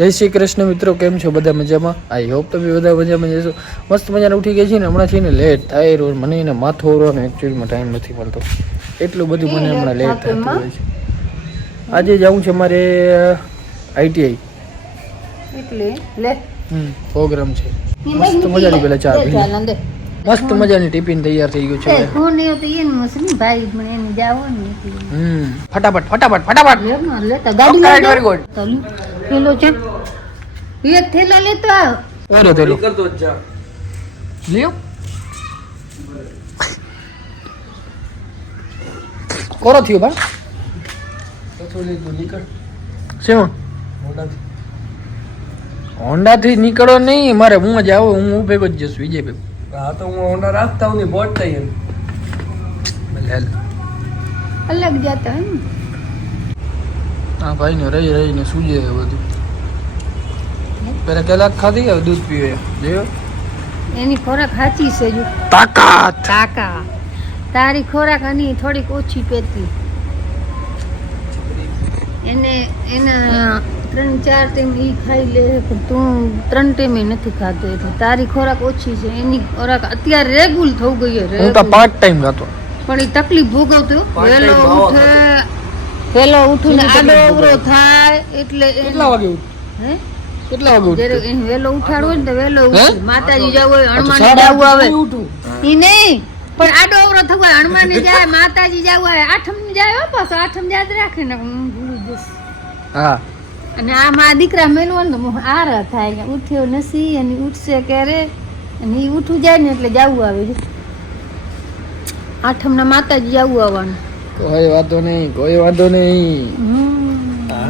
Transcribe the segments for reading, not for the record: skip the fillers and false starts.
જય શ્રી કૃષ્ણ મિત્રો, કેમ છો બધા? મજામાં? આઈ હોપ તમે બધા મજામાં જશો. મસ્ત મજાને ઉઠી ગઈ છે ને હમણાં છે ને લેટ થાય રોજ મને એને માથો ઓરવાનો એકચ્યુઅલીમાં ટાઈમ નથી મળતો, એટલું બધું મને હમણાં લેટ થતું હોય છે. આજે જવું છે મારે ITI એટલે લે પ્રોગ્રામ છે. મસ્ત મજાની પેલા ચા પી, મસ્ત મજાની ટિફિન તૈયાર થઈ ગયું છે. કોને તો એનું મસની ભાઈ મને એને જાવો ને ફટાફટ ફટાફટ ફટાફટ લેતા ગાડી લઈ વેરી ગુડ. પેલો છે એક થેલો લેતો આવ. ઓરે થેલો કરતો જ જા લ્યો. કોરો થયો બા કચો લીધું નીકળ. શું હોન્ડા થી નીકળો નહીં, મારે હું જ આવો, હું ભેગો જ જશું વિજય ભેગો. હા તો હું હોન્ડા રાખતા હું ને બોટ થઈ એમ અલગ જાતા હે ને. હા ભાઈ ને રહી રહીને સૂજે બધું. પેલા કલાક ખાધી, હવે દૂધ પીવે. જોયો એની ખોરાક સાચી છે જો તાકાત. કાકા તારી ખોરાક આની થોડીક ઓછી પેતી. એને એના 3-4 ટાઈમ ઈ ખાઈ લે, પણ તું 3 ટાઈમે નથી ખાતો, એટલે તારી ખોરાક ઓછી છે. એની ખોરાક અત્યારે રેગ્યુલર થઈ ગઈ છે. હું તો 5 ટાઈમ ખાતો, પણ ઈ તકલીફ ભોગવતો. વેલો ઉઠે, વેલો ઉઠીને આડો અવરો થાય એટલે કેટલા વાગે ઉઠ? હે કેટલા વાગે ઉઠ? જ્યારે એને વેલો ઉઠાડવો ને તો વેલો હે? માતાજી જાવ હોય, હનુમાન સાડા જાવ આવે ઉઠું. ઈ નહીં, પણ આડો અવરો થવા હનુમાન જાય, માતાજી જાવ આવે, આઠમ જાય હો, પાછો આઠમ યાદ રાખે ને હું ભૂલી જઈશ. હા અને આ મારા દીકરા મેલવો ને તો આરા થાય કે ઉઠ્યો નથી અને ઉઠશે ક્યારે, અને ઈ ઉઠું જાય ને એટલે જાવું આવે છે. આઠમ ના માતાજી જાવું આવવાનું. કોઈ વાંધો નહીં, કોઈ વાંધો નહીં.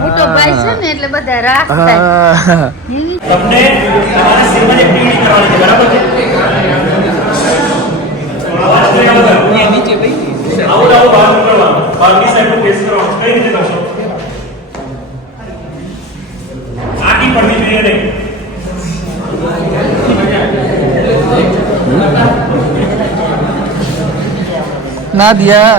મોટો ભાઈ છે ને એટલે બધા રાખતા. હા એવી તમને તમારા સીમાને પીડી કરવાની છે, બરાબર છે? નીચે ભાઈ આવું બહાર કરવાનું, બહારની સાઈડ પર ફેસ કરવાનું. કઈ રીતે કરશો? આટી પડવી જોઈએ નહીં. ના દિયા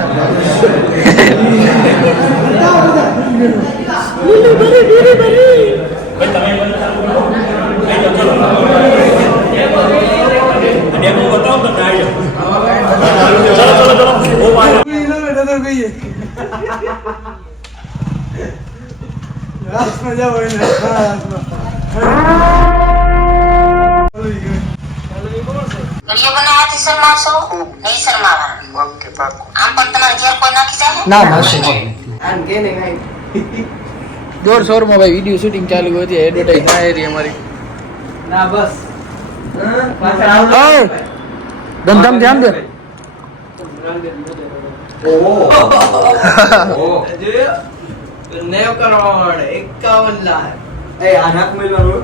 વિડિયો બનાવવાથી શરમાવશો નહીં શરમાવા. ઓકે પાકો આમ પણ તમારે ઘેર કોઈ નાખી જાય ના માસી આન કે ને કાઈ જોર શોરમાં ભાઈ વિડિયો શૂટિંગ ચાલુ હતી, એડવર્ટાઇઝ થાય રહી અમારી. ના બસ પાછળ આવ ઓય ધમધમ ધ્યાન દે. નેવ કરોડ 51 લાખ. એ આ નાક મેલવાનું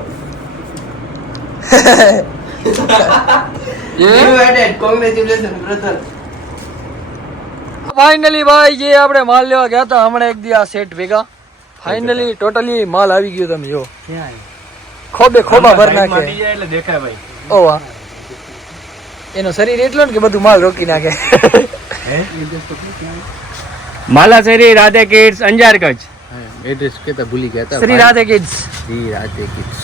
કોંગ્રેચ્યુલેશન બ્રધર. ફાઇનલી ભાઈ જે આપણે માલ લેવા ગયા હતા હમણાં એક દી આ સેટ ભેગા, ફાઇનલી ટોટલી માલ આવી ગયો. તમે જો ખોબે ખોબા ભર નાખે એટલે દેખાય ભાઈ. ઓ વાહ, એનો શરીર એટલો ને કે બધું માલ રોકી નાખે. માલાશેરી રાધે કિડ્સ અંજાર કચ્છ. એડ્રેસ કેતા ભૂલી ગયા હતા. Shri Radhe kids, Shri Radhe kids.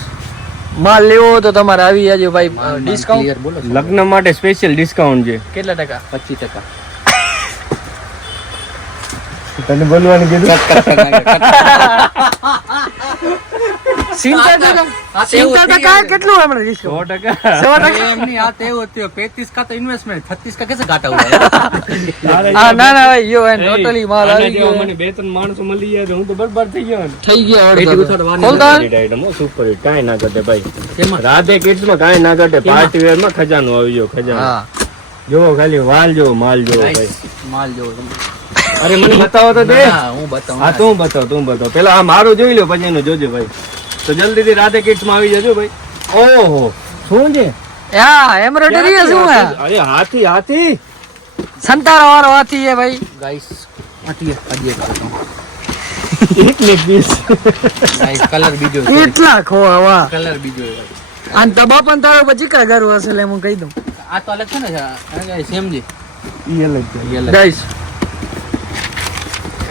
માલ લેવો તો તમારે આવી જાજો ભાઈ. ડિસ્કાઉન્ટ બોલો, લગ્ન માટે સ્પેશિયલ ડિસ્કાઉન્ટ છે. કેટલા ટકા? 25%. તને બોલવાનું કીધું. 70% કેટલું હમણાં ડિસ્કાઉન્ટ? 100%. એમની આ તેવો થયો 35 का तो इन्वेस्टमेंट 36 का कैसे काटा हुआ है હા ના ના ભાઈ યો એન ટોટલી માલ આવી ગયો. મને 2-3 માણસો મળી ગયા તો હું તો બરબાદ થઈ ગયો ને. થઈ ગયા બેટી અડધા. ઉછાળવાની ખોલતા આઈટમ સુપર હિટ, કાંઈ ના ઘટે ભાઈ. કેમાં? રાધે કિડ્સ માં કાંઈ ના ઘટે. પાર્ટી વેર માં ખજાનો આવી ગયો, ખજાનો. હા જોવો ખાલી વાલ જોવો, માલ જોવો ભાઈ. माल जो तुम અરે મને બતાવો તો દે. हाँ हूँ बताऊँ હા તું બતાવ. પેલા આ મારું જોઈ લો પછી એનું જોજો ભાઈ. તો જલ્દી થી રાધે કિડ્સ માં આવી જજો ભાઈ. ઓહો શું છે? યા એમ્બ્રોઇડરી શું હે? અરે હાથી સંતારા વાળો હાથી હે ભાઈ. गाइस आती है करता हूँ એક પીસ. गाइस कलर बीजो એટલા ખોવા વાહ. कलर बीजो આન તબા પણ તારો પછી કા ગરુ હશે લે હું કહી દઉં. आ तो अलग है ना गाइस सेम जी ઈ અલગ છે. ये अलग ગાઈસ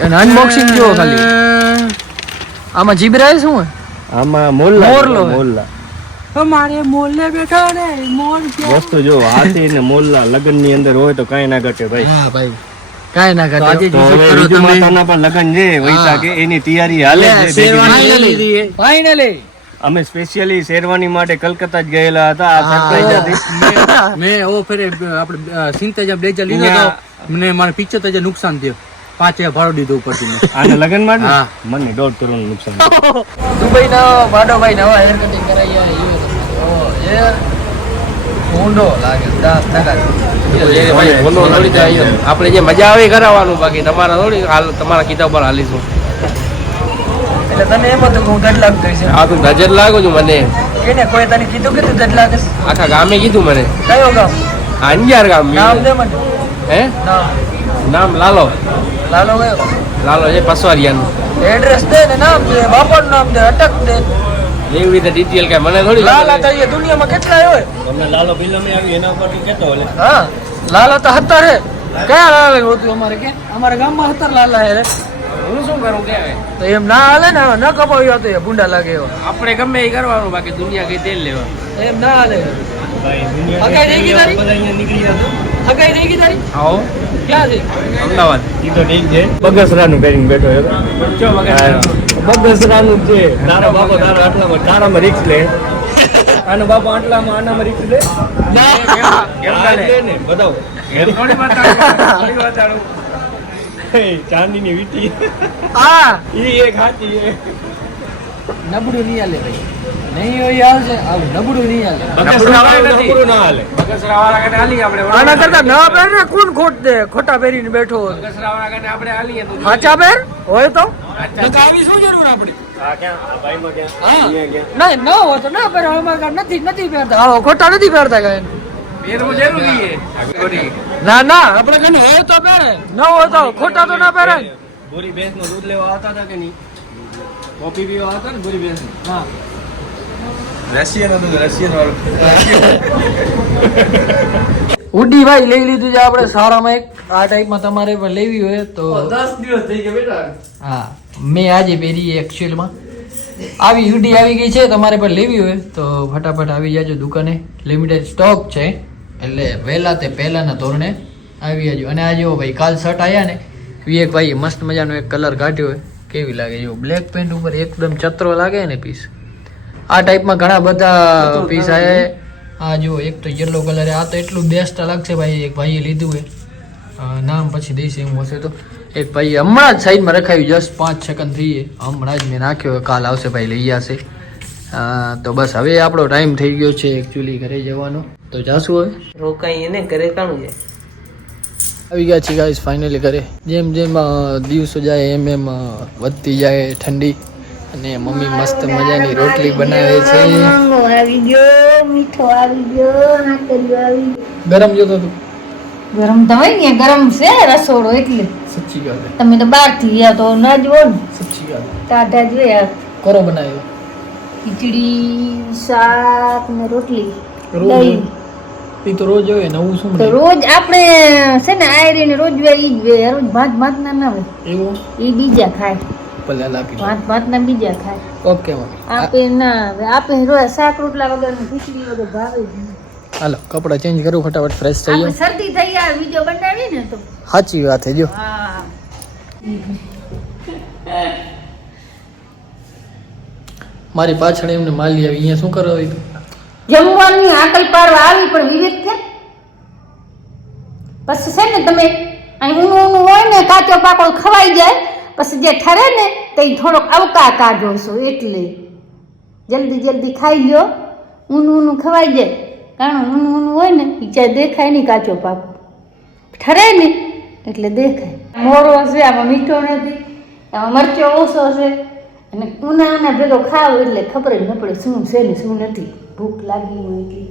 એન અનબોક્સિંગ જો ખાલી. આમાં જીબ્રા શું હે? આમાં મોરલા મોરલો હે. મોરલા અમારે મોલે બેઠા ને મોર વસ્તુ જો હાથી ને મોરલા લગ્ન ની અંદર હોય તો કઈ ના ઘટે ભાઈ. હા ભાઈ કાંઈ ના તો આજે કાઢે તો હવે બીજુ માતાના પણ લગ્ન છે વૈશાખે એની તૈયારી હાલે છે ભેગી. ફાઇનલી અમે સ્પેશિયલી શેરવાની માટે કલકત્તા જ ગયેલા હતા. આ સરપ્રાઈઝ હતી. મેં ઓ ફેરે આપણે સિંતેજા બ્લેઝર લીધો તો મને મારે 75,000 નુકસાન થયો. 5,000 ભાડું દીધું ઉપરથી મેં. આને લગ્ન માટે હા. મને 1.5 કરોડ નું નુકસાન થયું. દુબઈ નો ભાડોભાઈ નવા હેર કટિંગ કરાવી આવ્યા. ઓ હેર ઊંડો લાગે દાંત આપણે જે મજા આવે એ કરાવવાનું, બાકી તમારા થોડી તમારા કીધા પર હાલીશું. એટલે તને એમ હતું કે હું દઢ લાખ દઈશ આ તું નજર લાગો છું મને, એને કોઈ તને કીધું કે તું દઢ લાખ હશે? આખા ગામે કીધું મને. કયો ગામ? અંજાર ગામ. નામ દે મને. હે નામ નામ લાલો. લાલો કયો? લાલો છે પસવારિયાનું. એડ્રેસ દે ને નામ દે, બાપાનું નામ દે, અટક દે. એવી રીતે ડિટેલ કઈ મને થોડી લાલા તો અહીંયા દુનિયામાં કેટલાય હોય. તમને લાલો ફિલ્મ આવી એના ઉપર કેતો ઓલે હા લાલા તો હતા રે. કયા લાલા હોતું અમારે કે? અમારા ગામમાં હતા લાલા હે રે. હું શું કરું કે તો એમ ના હાલે ને, ન કપાવ્યો તો એ ભૂંડા લાગે એવો. આપણે ગમે એ કરવાનું, બાકી દુનિયા કઈ તેલ લેવા. એમ ના હાલે. ભાઈ દુનિયા હગાઈ નહીં કીધારી? બધા અહીંયા નીકળી જતો. હગાઈ નહીં કીધારી? આવો ક્યાંથી? અમદાવાદ. ઈ તો ઠીક છે. બગસરાનું કરીને બેઠો હતો. ચો વગર બગસરાનું જ છે. તારો બાપો તારા આટલામાં તારામાં રિક્સ લે. આનો બાપો આટલામાં આનામાં રિક્સ લે. આ લે ને બતાવો. થોડી વાત આવું. ચાંદીની વીટી હા ઈ એક હાથી છે. નબળું નહીં હાલે ભાઈ. નહીં હોય હાલશે, આવું નબળું નહીં હાલે. નબળું ના હાલે. બગસરાવાળા કને હાલી આપણે. આના કરતા ન પહેર ને કોણ ખોટ દે? ખોટા પહેરીને બેઠો હોય. બગસરાવાળા કને આપણે હાલીએ તો સાચા પહેર હોય તો સાચા. આવી શું જરૂર આપડી? આ ક્યાં? આ ભાઈમાં ક્યાં? હા અહીંયા ક્યાં? નહીં ન હોય તો ના પહેર. અમારે નથી પહેરતા. હા ખોટા નથી પહેરતા કઈ. પહેરવું જરૂરી છે. ના ના આપણે કને હોય તો પહેરે, ન હોય તો ખોટા તો ના પહેરે. ગોરી ભેંસનું દૂધ લેવા આવતા હતા કે નહીં? કોફી પીવા આવતા ને ગોરી ભેંસ. હા ઉડી ભાઈ લઈ લીધું છે આપણે સારામાં એક. આ ટાઈપમાં તમારે પણ લેવી હોય તો 10 દિવસ થઈ ગયા બેટા. હા મેં આજે પહેરી એકચ્યુઅલમાં આવી હુડી આવી ગઈ છે. તમારે પણ લેવી હોય તો ફટાફટ આવી જાજો દુકાને. લિમિટેડ સ્ટોક છે એટલે વહેલા તે પહેલાના ધોરણે આવી જાજો. અને આ જો ભાઈ કાલ શર્ટ આવ્યા ને વિવેક ભાઈ મસ્ત મજાનો એક કલર કાઢ્યો હોય. કેવી લાગે જો બ્લેક પેન્ટ ઉપર એકદમ ચતરો લાગે ને પીસ. આ ટાઈપમાં ઘણા બધા પીસ આવ્યા. આ જો એક તો યલો કલર. આ તો એટલું બેસ્ટ લાગશે ભાઈ. એક ભાઈએ લીધું હોય, નામ પછી દઈશ એમ હશે તો. એક ભાઈ હમણાં જ સાઈડમાં રખાયું, જસ્ટ 5 સેકન્ડ થઈએ હમણાં જ મેં નાખ્યો. કાલ આવશે ભાઈ લઈ જશે. તો બસ હવે આપણો ટાઈમ થઈ ગયો છે એકચ્યુઅલી ઘરે જવાનો. તો જાશું હવે રોકાઈ એને ઘરે કાણું છે. આવી ગયા છે ગાઈસ ફાઇનલી ઘરે. જેમ જેમ દિવસો જાય એમ એમ વધતી જાય ઠંડી. અને મમ્મી મસ્ત મજાની રોટલી બનાવે છે. આવી ગયો, મીઠો આવી ગયો, નાખેલું આવી ગયું. ગરમ જોતો તું? ગરમ તો હોય ને, ગરમ છે રસોડો એટલે. સચ્ચી વાત હે. તમે તો બહાર થી ગયા તો ના જુઓ ને. સચ્ચી વાત. ટાઢા જોયા. કોરો બનાવ્યો. ખીચડી, શાક ને રોટલી. રોજ દહીં. એ તો રોજ હોય. નવું શું તો બનાવ્યું? રોજ આપણે છે ને આયરીને રોજ વે ઈ જ વે. રોજ ભાત ભાત ના ના હોય. એવું ઈ બીજા ખાય. ભલે લાપી દો. ભાત ભાત ના બીજા ખાય. Okay mummy. આપે ના હવે આપે રોજ શાક રોટલા વગર ખીચડી વગર ભાવે જ નહીં. હાલો કપડાં ચેન્જ કરું ફટાફટ ફ્રેશ થઈ આપણે જાઉં. શરદી થઈ જાય બીજો બનાવી ને તો. સાચી વાત છે જો. હા મારી પાછળ એમને માલી આવી. અહીંયા શું કરો આવી તું? જમવાની આકલ પાડવા આવી પણ વિવેક છે પછી છે ને તમે અહીં ઊનું ઊનું હોય ને કાચો પાકો ખવાઈ જાય પછી જે ઠરે ને તો એ થોડોક અવકા કાઢો છો એટલે જલ્દી જલ્દી ખાઈ લ્યો. ઊનું ઊનું ખવાઈ જાય કારણ ઊનું ઊનું હોય ને એ ચાય દેખાય નહીં. કાચો પાકો ઠરે ને એટલે દેખાય. મોરો છે આમાં મીઠો નથી, આમાં મરચો ઓછો છે અને ઉનાળાના ભેગો ખાવ એટલે ખબર જ ન પડે શું છે ને શું નથી. ભૂખ લાગી હોય એટલે